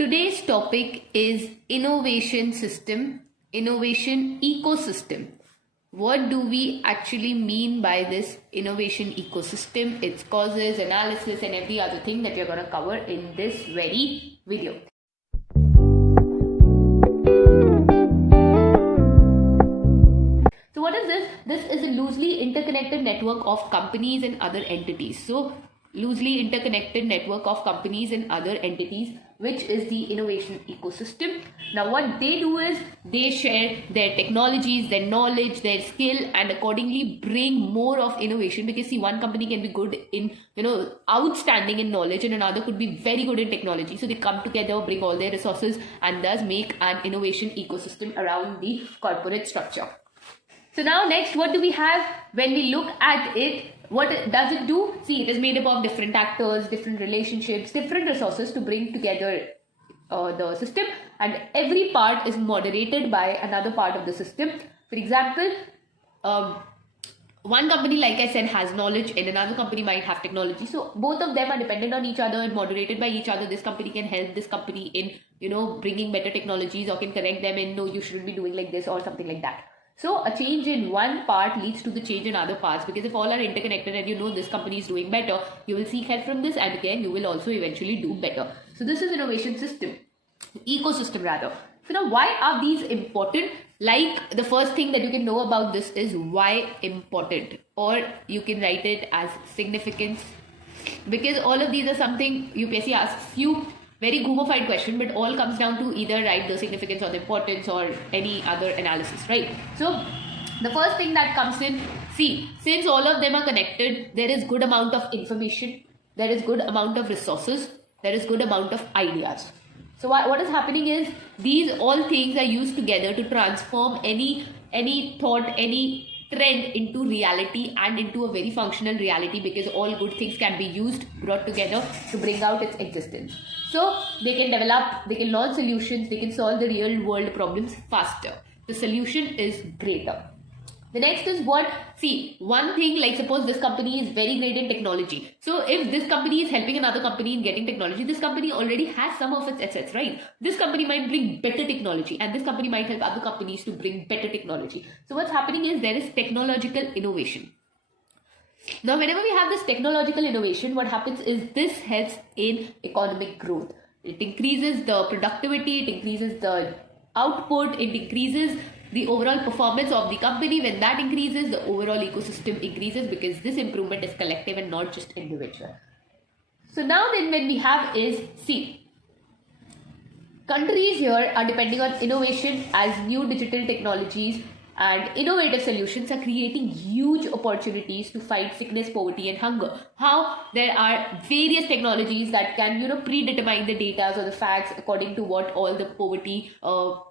Today's topic is innovation system, innovation ecosystem. What do we actually mean by this innovation ecosystem, its causes, analysis, and every other thing that we're going to cover in this very video. So what is this? This is a loosely interconnected network of companies and other entities. So loosely interconnected network of companies and other entities, which is the innovation ecosystem. Now what they do is they share their technologies, their knowledge, their skill, and accordingly bring more of innovation. Because see, one company can be good in, outstanding in knowledge, and another could be very good in technology. So they come together, bring all their resources, and thus make an innovation ecosystem around the corporate structure. So now next, what do we have when we look at it? What does it do? See, it is made up of different actors, different relationships, different resources to bring together the system, and every part is moderated by another part of the system. For example, one company, like I said, has knowledge, and another company might have technology. So both of them are dependent on each other and moderated by each other. This company can help this company in, bringing better technologies, or can correct them in, no, you shouldn't be doing like this, or something like that. So a change in one part leads to the change in other parts, because if all are interconnected and this company is doing better, you will seek help from this, and again you will also eventually do better. So this is innovation system, ecosystem rather. So now why are these important? Like the first thing that you can know about this is why important, or you can write it as significance, because all of these are something UPSC asks you. Very Google-fied question, but all comes down to either write the significance or the importance or any other analysis, right? So the first thing that comes in, see, since all of them are connected, there is good amount of information, there is good amount of resources, there is good amount of ideas. So what is happening is these all things are used together to transform any thought, any trend into reality, and into a very functional reality, because all good things can be used, brought together to bring out its existence. So they can develop, they can launch solutions, they can solve the real world problems faster. The solution is greater. The next is what? See, one thing, like suppose this company is very great in technology. So if this company is helping another company in getting technology, this company already has some of its assets, right? This company might bring better technology, and this company might help other companies to bring better technology. So what's happening is there is technological innovation. Now, whenever we have this technological innovation, what happens is this helps in economic growth. It increases the productivity, it increases the output, it increases the overall performance of the company. When that increases, the overall ecosystem increases, because this improvement is collective and not just individual. So now then when we have is, see, countries here are depending on innovation, as new digital technologies and innovative solutions are creating huge opportunities to fight sickness, poverty, and hunger. How? There are various technologies that can, predetermine the data or the facts according to what all the poverty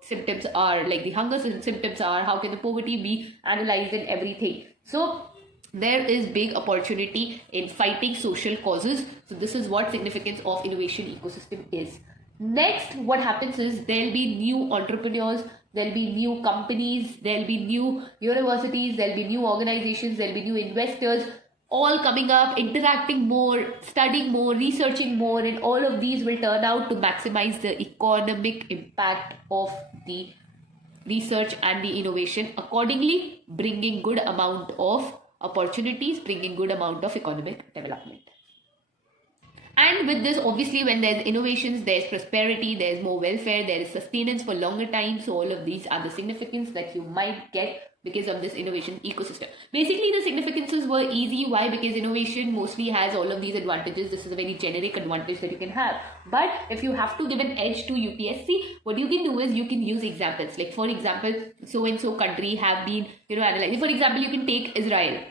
symptoms are, like the hunger symptoms are. How can the poverty be analyzed and everything? So there is big opportunity in fighting social causes. So this is what significance of innovation ecosystem is. Next, what happens is there'll be new entrepreneurs, there'll be new companies, there'll be new universities, there'll be new organizations, there'll be new investors, all coming up, interacting more, studying more, researching more, and all of these will turn out to maximize the economic impact of the research and the innovation, accordingly bringing good amount of opportunities, bringing good amount of economic development. And with this, obviously, when there's innovations, there's prosperity, there's more welfare, there is sustenance for longer time. So all of these are the significance that you might get because of this innovation ecosystem. Basically, the significances were easy. Why? Because innovation mostly has all of these advantages. This is a very generic advantage that you can have. But if you have to give an edge to UPSC, what you can do is you can use examples. Like, for example, so-and-so country have been, analyzed. For example, you can take Israel.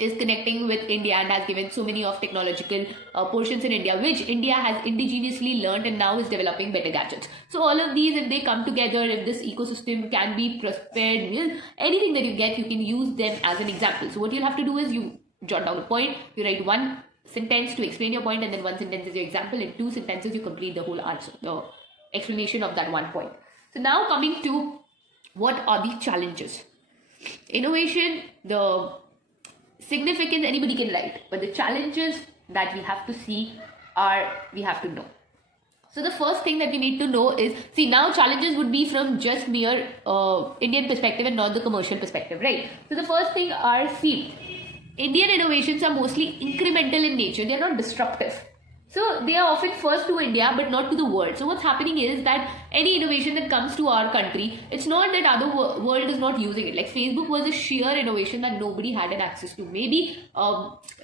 Is connecting with India and has given so many of technological portions in India, which India has indigenously learned and now is developing better gadgets. So all of these, if they come together, if this ecosystem can be prospered, anything that you get, you can use them as an example. So what you'll have to do is you jot down a point, you write one sentence to explain your point, and then one sentence is your example. In 2 sentences, you complete the whole answer, the explanation of that one point. So now coming to what are the challenges? Innovation, the significance anybody can write, but the challenges that we have to see are, we have to know. So the first thing that we need to know is, see, now challenges would be from just mere Indian perspective and not the commercial perspective, right? So the first thing are, see, Indian innovations are mostly incremental in nature. They are not disruptive. So they are often first to India but not to the world. So what's happening is that any innovation that comes to our country, it's not that other world is not using it. Like Facebook was a sheer innovation that nobody had an access to. Maybe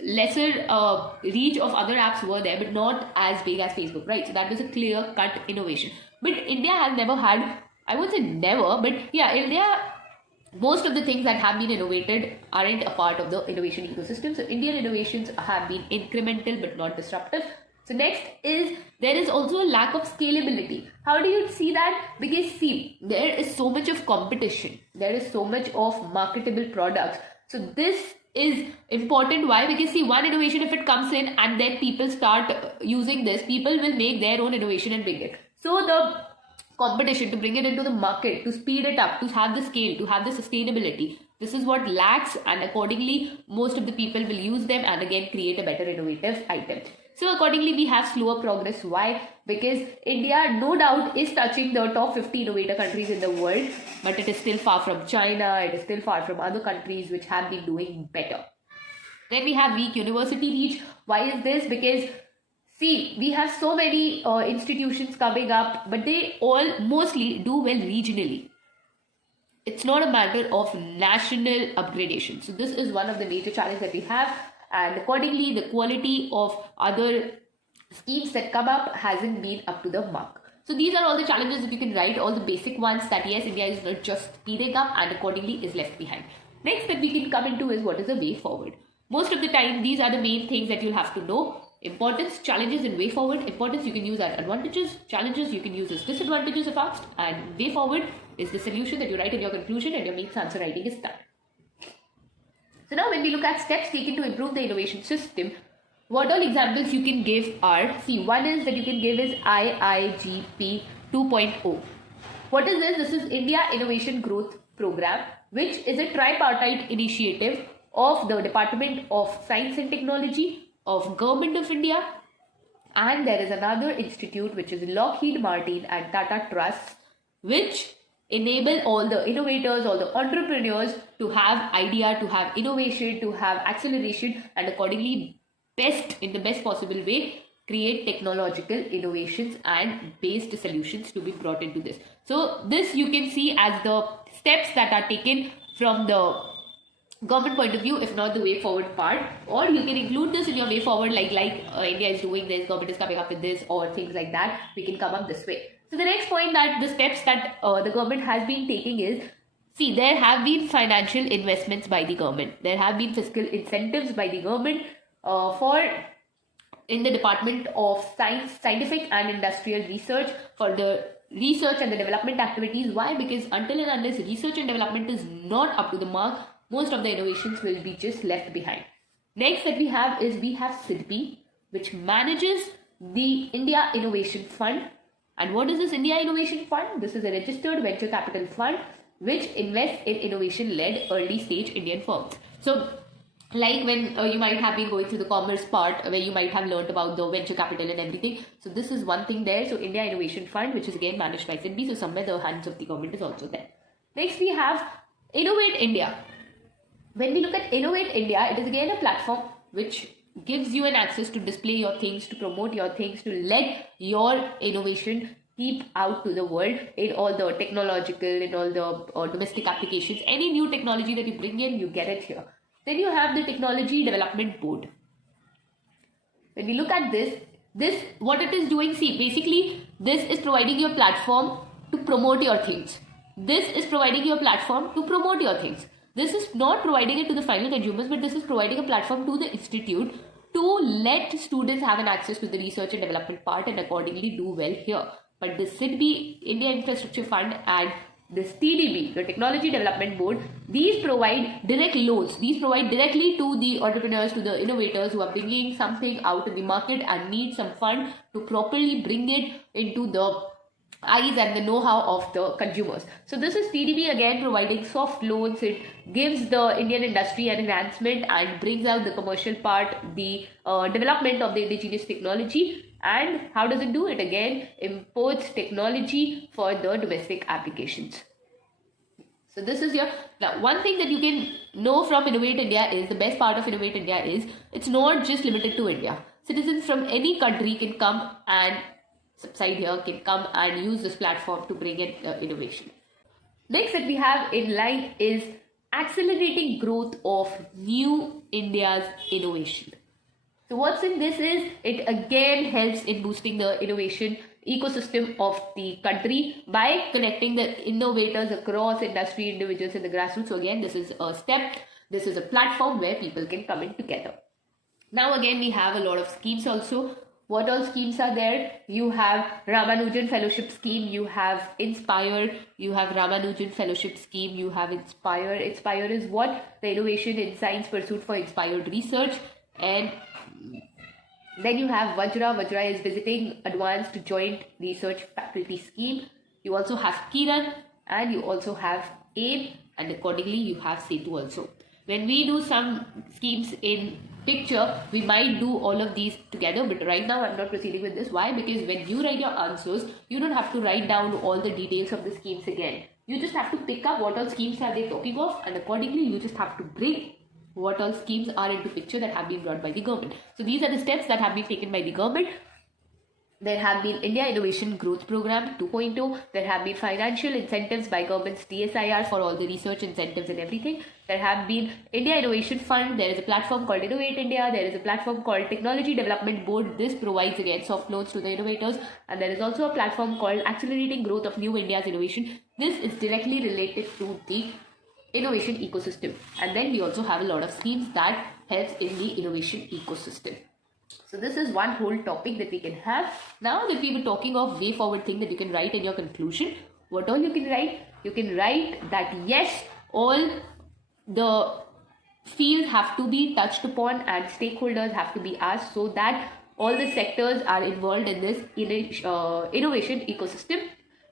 lesser reach of other apps were there, but not as big as Facebook, right? So that was a clear cut innovation. But India has never had, I won't say never, but yeah, India, most of the things that have been innovated aren't a part of the innovation ecosystem. So Indian innovations have been incremental but not disruptive. So next is, there is also a lack of scalability. How do you see that? Because see, there is so much of competition. There is so much of marketable products. So this is important. Why? Because see, one innovation, if it comes in and then people start using this, people will make their own innovation and bring it. So the competition to bring it into the market, to speed it up, to have the scale, to have the sustainability, this is what lacks, and accordingly most of the people will use them and again create a better innovative item. So accordingly we have slower progress. Why? Because India no doubt is touching the top 50 innovator countries in the world, but it is still far from China, it is still far from other countries which have been doing better. Then we have weak university reach. Why is this? Because see, we have so many institutions coming up, but they all mostly do well regionally. It's not a matter of national upgradation. So this is one of the major challenges that we have, and accordingly the quality of other schemes that come up hasn't been up to the mark. So these are all the challenges that you can write, all the basic ones that yes, India is not just speeding up and accordingly is left behind. Next that we can come into is, what is the way forward? Most of the time these are the main things that you'll have to know. Importance, challenges, and way forward. Importance you can use as advantages, challenges you can use as disadvantages if asked, and way forward is the solution that you write in your conclusion and your main answer writing is done. So now when we look at steps taken to improve the innovation system, what all examples you can give are, see, one is that you can give is IIGP 2.0. What is this? This is India Innovation Growth Program, which is a tripartite initiative of the Department of Science and Technology, of Government of India, and there is another institute which is Lockheed Martin and Tata Trust, which enable all the innovators, all the entrepreneurs to have idea, to have innovation, to have acceleration, and accordingly in the best possible way create technological innovations and based solutions to be brought into this. So this you can see as the steps that are taken from the government point of view, if not the way forward part, or you can include this in your way forward, like India is doing this, government is coming up with this, or things like that. We can come up this way. So the next point that the steps that the government has been taking is, see, there have been financial investments by the government, there have been fiscal incentives by the government for in the Department of Scientific and Industrial Research for the research and the development activities. Why? Because until and unless research and development is not up to the mark, most of the innovations will be just left behind. Next that we have is, we have SIDBI, which manages the India Innovation Fund. And what is this India Innovation Fund? This is a registered venture capital fund which invests in innovation-led early stage Indian firms. So like when you might have been going through the commerce part where you might have learned about the venture capital and everything. So this is one thing there. So India Innovation Fund, which is again managed by SIDBI. So somewhere the hands of the government is also there. Next we have Innovate India. When we look at Innovate India, it is again a platform which gives you an access to display your things, to promote your things, to let your innovation keep out to the world in all the technological, in all the domestic applications. Any new technology that you bring in, you get it here. Then you have the Technology Development Board. When we look at this what it is doing, see, basically this is providing you a platform to promote your things. This is providing you a platform to promote your things. This is not providing it to the final consumers, but this is providing a platform to the institute to let students have an access to the research and development part and accordingly do well here. But the SIDBI, India Infrastructure Fund, and this TDB, the Technology Development Board, these provide direct loans. These provide directly to the entrepreneurs, to the innovators who are bringing something out in the market and need some fund to properly bring it into the eyes and the know-how of the consumers. So this is TDB again providing soft loans. It gives the Indian industry an enhancement and brings out the commercial part, the development of the indigenous technology. And how does it do it? Again, imports technology for the domestic applications. So this is your, now one thing that you can know from Innovate India is, the best part of Innovate India is, it's not just limited to India. Citizens from any country can come and subside here, can come and use this platform to bring in innovation. Next that we have in line is accelerating growth of new India's innovation. So what's in this is, it again helps in boosting the innovation ecosystem of the country by connecting the innovators across industry, individuals in the grassroots. So again, this is a step, this is a platform where people can come in together. Now again, we have a lot of schemes also. What all schemes are there? You have Ramanujan Fellowship Scheme, you have Inspire, you have Ramanujan Fellowship Scheme, you have Inspire. Inspire is what? The innovation in science pursuit for inspired research. And then you have Vajra. Vajra is visiting advanced joint research faculty scheme. You also have Kiran, and you also have AIM, and accordingly you have Setu also. When we do some schemes in picture, we might do all of these together, but right now I'm not proceeding with this. Why? Because when you write your answers, you don't have to write down all the details of the schemes again. You just have to pick up what all schemes are they talking of, and accordingly you just have to bring what all schemes are into picture that have been brought by the government. So these are the steps that have been taken by the government. There have been India Innovation Growth Program 2.0. There have been financial incentives by government's DSIR for all the research incentives and everything. There have been India Innovation Fund. There is a platform called Innovate India. There is a platform called Technology Development Board. This provides again soft loans to the innovators. And there is also a platform called Accelerating Growth of New India's Innovation. This is directly related to the innovation ecosystem. And then we also have a lot of schemes that helps in the innovation ecosystem. So this is one whole topic that we can have. Now that we were talking of way forward thing that you can write in your conclusion, what all you can write? You can write that yes, all the fields have to be touched upon and stakeholders have to be asked, so that all the sectors are involved in this innovation ecosystem.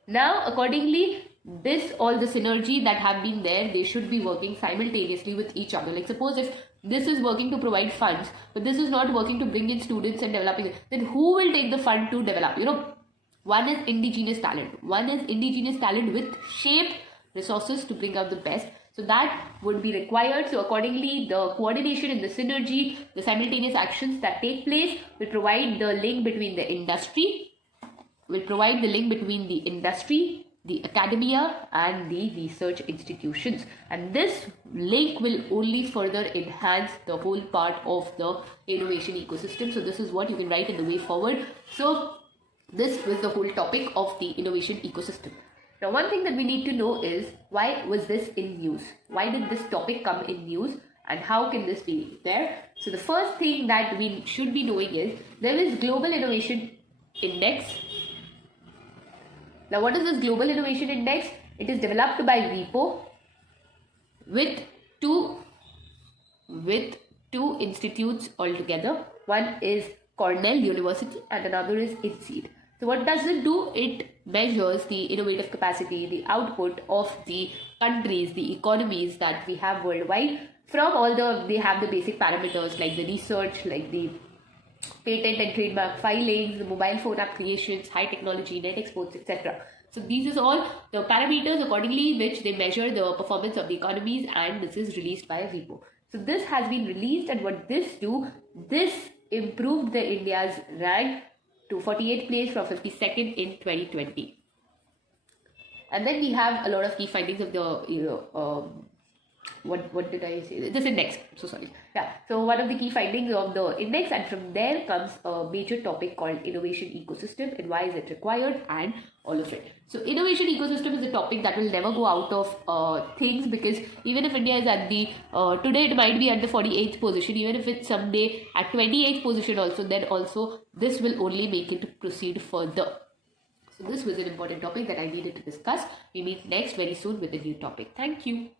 Now accordingly, this all the synergy that have been there, they should be working simultaneously with each other. Like suppose if this is working to provide funds, but this is not working to bring in students and developing it, then who will take the fund to develop? One is indigenous talent. One is indigenous talent with shaped resources to bring out the best. So that would be required. So accordingly, the coordination and the synergy, the simultaneous actions that take place will provide the link between the industry, the academia and the research institutions, and this link will only further enhance the whole part of the innovation ecosystem. So this is what you can write in the way forward. So this was the whole topic of the innovation ecosystem. Now one thing that we need to know is, why was this in news? Why did this topic come in news, and how can this be there? So the first thing that we should be knowing is, there is Global Innovation Index. Now what is this Global Innovation Index? It is developed by WIPO with two institutes altogether. One is Cornell University and another is INSEAD. So what does it do? It measures the innovative capacity, the output of the countries, the economies that we have worldwide. From all they have the basic parameters like the research, like the patent and trademark filings, the mobile phone app creations, high technology, net exports, etc. So these is all the parameters accordingly which they measure the performance of the economies, and this is released by WIPO. So this has been released, and what this do? This improved the India's rank to 48th place from 52nd in 2020. And then we have a lot of key findings of the what did I say? This index. So sorry. Yeah. So one of the key findings of the index, and from there comes a major topic called innovation ecosystem and why is it required and all of it. So innovation ecosystem is a topic that will never go out of things, because even if India is at the today it might be at the 48th position, even if it's someday at 28th position also, then also this will only make it proceed further. So this was an important topic that I needed to discuss. We meet next very soon with a new topic. Thank you.